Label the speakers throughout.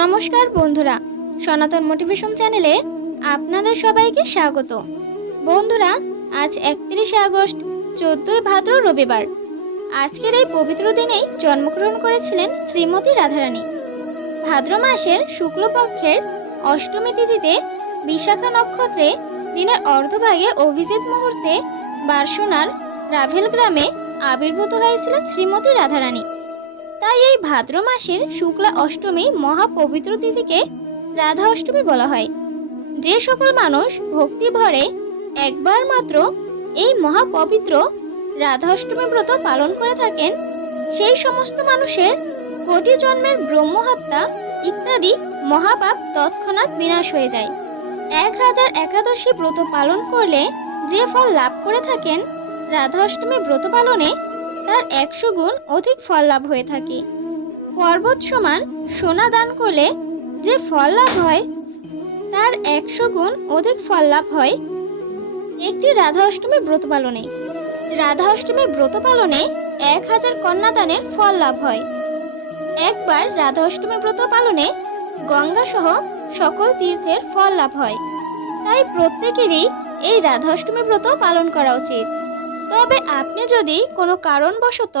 Speaker 1: নমস্কার বন্ধুরা, সনাতন মোটিভেশন চ্যানেলে আপনাদের সবাইকে স্বাগত। বন্ধুরা, আজ একত্রিশে আগস্ট, চোদ্দই ভাদ্র রবিবার। আজকের এই পবিত্র দিনেই জন্মগ্রহণ করেছিলেন শ্রীমতী রাধারানী। ভাদ্র মাসের শুক্লপক্ষের অষ্টমী তিথিতে বিশাখা নক্ষত্রে দিনের অর্ধভাগে অভিজিৎ মুহূর্তে বারসোনার রাভেল গ্রামে আবির্ভূত হয়েছিলেন শ্রীমতী রাধারানী। তাই এই ভাদ্র মাসের শুক্লা অষ্টমী মহাপবিত্র তিথিকে রাধা অষ্টমী বলা হয়। যে সকল মানুষ ভক্তি ভরে একবার মাত্র এই মহাপবিত্র রাধা অষ্টমী ব্রত পালন করে থাকেন, সেই সমস্ত মানুষের কোটি জন্মের ব্রহ্মহত্যা ইত্যাদি মহাপাপ তৎক্ষণাৎ বিনাশ হয়ে যায়। এক হাজার একাদশী ব্রত পালন করলে যে ফল লাভ করে থাকেন, রাধা অষ্টমী ব্রত পালনে তার একশো গুণ অধিক ফল লাভ হয়ে থাকে। পর্বত সমান সোনা দান করলে যে ফল লাভ হয়, তার একশো গুণ অধিক ফল লাভ হয় একটি রাধা অষ্টমী ব্রত পালনে। রাধা অষ্টমী ব্রত পালনে এক হাজার কন্যাদানের ফল লাভ হয়। একবার রাধা অষ্টমী ব্রত পালনে গঙ্গা সহ সকল তীর্থের ফল লাভ হয়। তাই প্রত্যেকেরই এই রাধা অষ্টমী ব্রত পালন করা উচিত। তবে আপনি যদি কোনো কারণবশত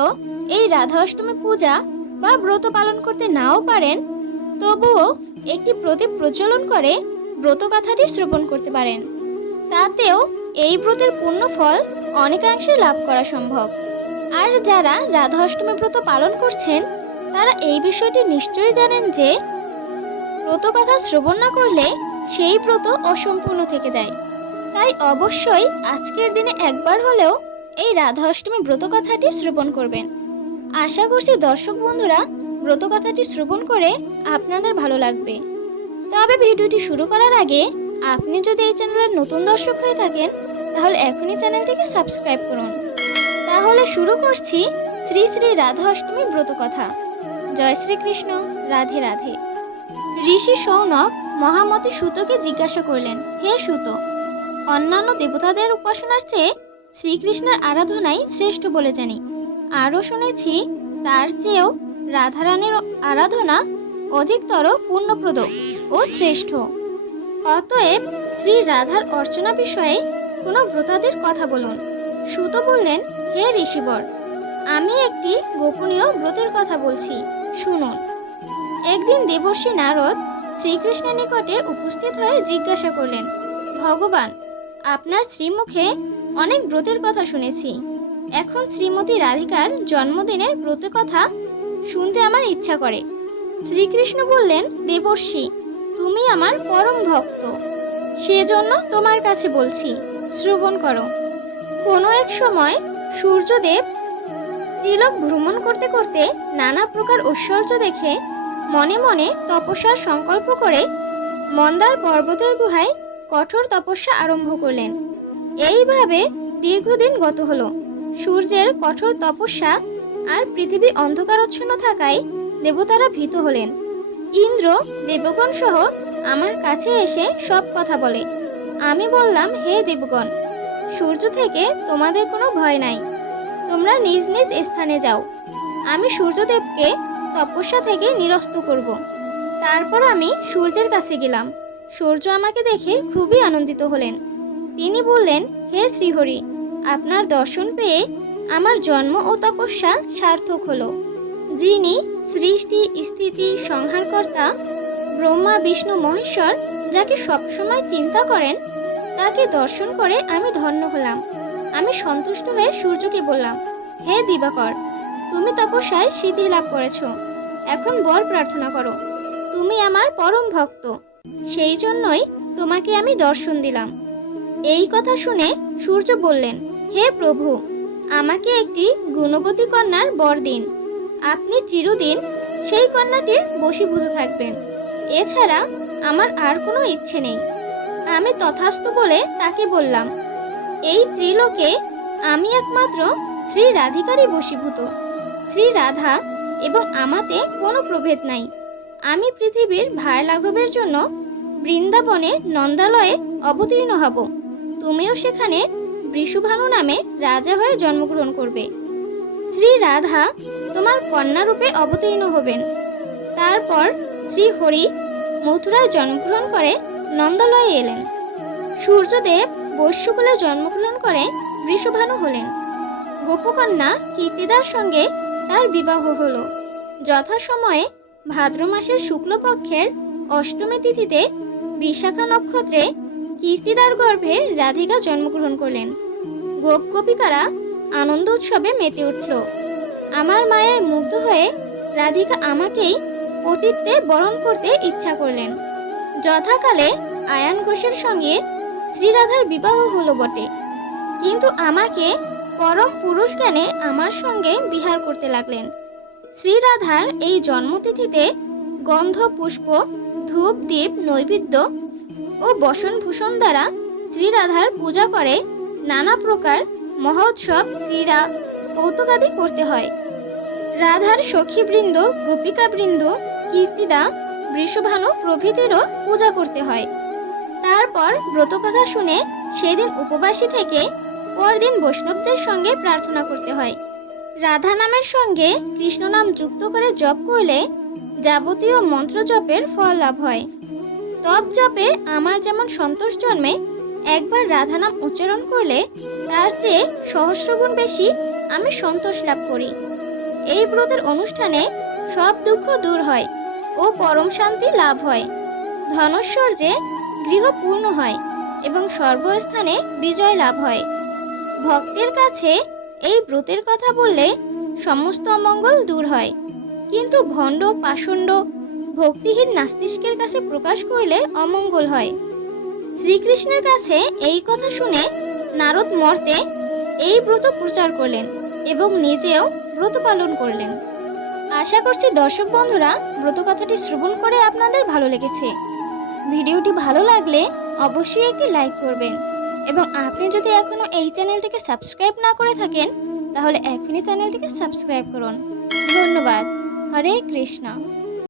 Speaker 1: এই রাধা অষ্টমী পূজা বা ব্রত পালন করতে নাও পারেন, তবুও একটি প্রদীপ প্রচলন করে ব্রত কথাটি শ্রবণ করতে পারেন। তাতেও এই ব্রতের পূর্ণ ফল অনেকাংশে লাভ করা সম্ভব। আর যারা রাধা অষ্টমী ব্রত পালন করছেন, তারা এই বিষয়টি নিশ্চয়ই জানেন যে ব্রত কথা শ্রবণ না করলে সেই ব্রত অসম্পূর্ণ থেকে যায়। তাই অবশ্যই আজকের দিনে একবার হলেও এই রাধা অষ্টমী ব্রত কথাটি শ্রবণ করবেন। আশা করছি দর্শক বন্ধুরা ব্রত কথাটি শ্রবণ করে আপনাদের ভালো লাগবে। তবে ভিডিওটি শুরু করার আগে আপনি যদি এই চ্যানেলের নতুন দর্শক হয়ে থাকেন, তাহলে এখনই চ্যানেলটিকে সাবস্ক্রাইব করুন। তাহলে শুরু করছি শ্রী শ্রী রাধা অষ্টমী ব্রত কথা জয় শ্রীকৃষ্ণ, রাধে রাধে। ঋষি সৌনক মহামতি সুতকে জিজ্ঞাসা করলেন, হে সুত, অন্যান্য দেবতাদের উপাসনার চেয়ে শ্রীকৃষ্ণের আরাধনাই শ্রেষ্ঠ বলে জানি। আরও শুনেছি, তার চেয়েও রাধারানীর আরাধনা অধিকতর পূর্ণপ্রদ ও শ্রেষ্ঠ। অতএব শ্রী রাধার অর্চনা বিষয়ে কোনো ব্রতাদের কথা বলুন। সুত বললেন, হে ঋষিবর, আমি একটি গোপনীয় ব্রতের কথা বলছি, শুনুন। একদিন দেবর্ষী নারদ শ্রীকৃষ্ণের নিকটে উপস্থিত হয়ে জিজ্ঞাসা করলেন, ভগবান, আপনার শ্রীমুখে অনেক ব্রতের কথা শুনেছি। এখন শ্রীমতী রাধিকার জন্মদিনের ব্রত কথা শুনতে আমার ইচ্ছা করে। শ্রীকৃষ্ণ বললেন, দেবর্ষী, তুমি আমার পরম ভক্ত। সেজন্য তোমার কাছে বলছি, শ্রবণ করো। কোনো এক সময় সূর্যদেব তিলক ভ্রমণ করতে করতে নানা প্রকার ঐশ্বর্য দেখে মনে মনে তপস্যার সংকল্প করে মন্দার পর্বতের গুহায় কঠোর তপস্যা আরম্ভ করলেন। এইভাবে দীর্ঘদিন গত হলো। সূর্যের কঠোর তপস্যা আর পৃথিবী অন্ধকারচ্ছন্ন থাকায় দেবতারা ভীত হলেন। ইন্দ্র দেবগণ সহ আমার কাছে এসে সব কথা বলে। আমি বললাম, হে দেবগণ, সূর্য থেকে তোমাদের কোনো ভয় নাই। তোমরা নিজ নিজ স্থানে যাও। আমি সূর্যদেবকে তপস্যা থেকে নিরস্ত করব। তারপর আমি সূর্যের কাছে গেলাম। সূর্য আমাকে দেখে খুবই আনন্দিত হলেন। তিনি বললেন, হে শ্রীহরি, আপনার দর্শন পেয়ে আমার জন্ম ও তপস্যা সার্থক হলো। যিনি সৃষ্টি, স্থিতি, সংহারকর্তা, ব্রহ্মা, বিষ্ণু, মহেশ্বর, যাকে সবসময় চিন্তা করেন, তাকে দর্শন করে আমি ধন্য হলাম। আমি সন্তুষ্ট হয়ে সূর্যকে বললাম, হে দিবাকর, তুমি তপস্যায় সিদ্ধি লাভ করেছ। এখন বর প্রার্থনা করো, তুমি আমার পরম ভক্ত। সেই জন্যই তোমাকে আমি দর্শন দিলাম। এই কথা শুনে সূর্য বললেন, হে প্রভু, আমাকে একটি গুণবতী কন্যার বর দিন। আপনি চিরদিন সেই কন্যাটির বশীভূত থাকবেন। এছাড়া আমার আর কোনো ইচ্ছে নেই। আমি তথাস্তু বলে তাকে বললাম, এই ত্রিলোকে আমি একমাত্র শ্রী রাধিকারই বশীভূত। শ্রী রাধা এবং আমাতে কোনো প্রভেদ নাই। আমি পৃথিবীর ভার লাঘবের জন্য বৃন্দাবনে নন্দালয়ে অবতীর্ণ হব। তুমিও সেখানে বৃষুভানু নামে রাজা হয়ে জন্মগ্রহণ করবে। শ্রী রাধা তোমার কন্যা রূপে অবতীর্ণ হবেন। তারপর শ্রী হরি মথুরায় জন্মগ্রহণ করে নন্দালয়ে এলেন। সূর্যদেব বৈশ্যকুলে জন্মগ্রহণ করে বৃষভানু হলেন। গোপকন্যা কীর্তিদার সঙ্গে তার বিবাহ হল। যথাসময়ে ভাদ্র মাসের শুক্লপক্ষের অষ্টমী তিথিতে বিশাখা নক্ষত্রে কীর্তিদার গর্ভে রাধিকা জন্মগ্রহণ করলেন। গোপ গোপিকারা আনন্দ উৎসবে মেতে উঠল। আমার মায়ের মুগ্ধ হয়ে রাধিকা আমাকেই অতীতে বরণ করতে ইচ্ছা করলেন। যথাকালে আয়ান ঘোষের সঙ্গে শ্রীরাধার বিবাহ হলো বটে। কিন্তু আমাকে পরম পুরুষ জ্ঞানে আমার সঙ্গে বিহার করতে লাগলেন। শ্রীরাধার এই জন্মতিথিতে গন্ধ, পুষ্প, ধূপ দ্বীপ নৈবেদ্য ও বসনভূষণ দ্বারা শ্রীরাধার পূজা করে নানা প্রকার মহোৎসব, ক্রীড়া, কৌতুকাদি করতে হয়। রাধার সখীবৃন্দ, গোপিকাবৃন্দ, কীর্তিদা, বৃষভানু প্রভৃতিরও পূজা করতে হয়। তারপর ব্রতকথা শুনে সেদিন উপবাসী থেকে পরদিন বৈষ্ণবদের সঙ্গে প্রার্থনা করতে হয়। রাধা নামের সঙ্গে কৃষ্ণ নাম যুক্ত করে জপ করলে যাবতীয় মন্ত্র জপের ফল লাভ হয়। তপ জপে আমার যেমন সন্তোষ জন্মে, একবার রাধা নাম উচ্চারণ করলে তার চেয়ে সহস্রগুণ বেশি আমি সন্তোষ লাভ করি। এই ব্রতের অনুষ্ঠানে সব দুঃখ দূর হয় ও পরম শান্তি লাভ হয়। ধনশ্বর্যে গৃহ পূর্ণ হয় এবং সর্বস্থানে বিজয় লাভ হয়। ভক্তের কাছে এই ব্রতের কথা বললে সমস্ত অমঙ্গল দূর হয়। কিন্তু ভণ্ড, পাষণ্ড ভক্তিহীন নাস্তিষ্কের কাছে প্রকাশ করলে অমঙ্গল হয়। শ্রীকৃষ্ণের কাছে এই কথা শুনে নারদ মর্তে এই ব্রত প্রচার করলেন এবং নিজেও ব্রত পালন করলেন। আশা করছি দর্শক বন্ধুরা ব্রত কথাটি শ্রবণ করে আপনাদের ভালো লেগেছে। ভিডিওটি ভালো লাগলে অবশ্যই একটি লাইক করবেন এবং আপনি যদি এখনও এই চ্যানেলটিকে সাবস্ক্রাইব না করে থাকেন, তাহলে এখনই চ্যানেলটিকে সাবস্ক্রাইব করুন। ধন্যবাদ। হরে কৃষ্ণ।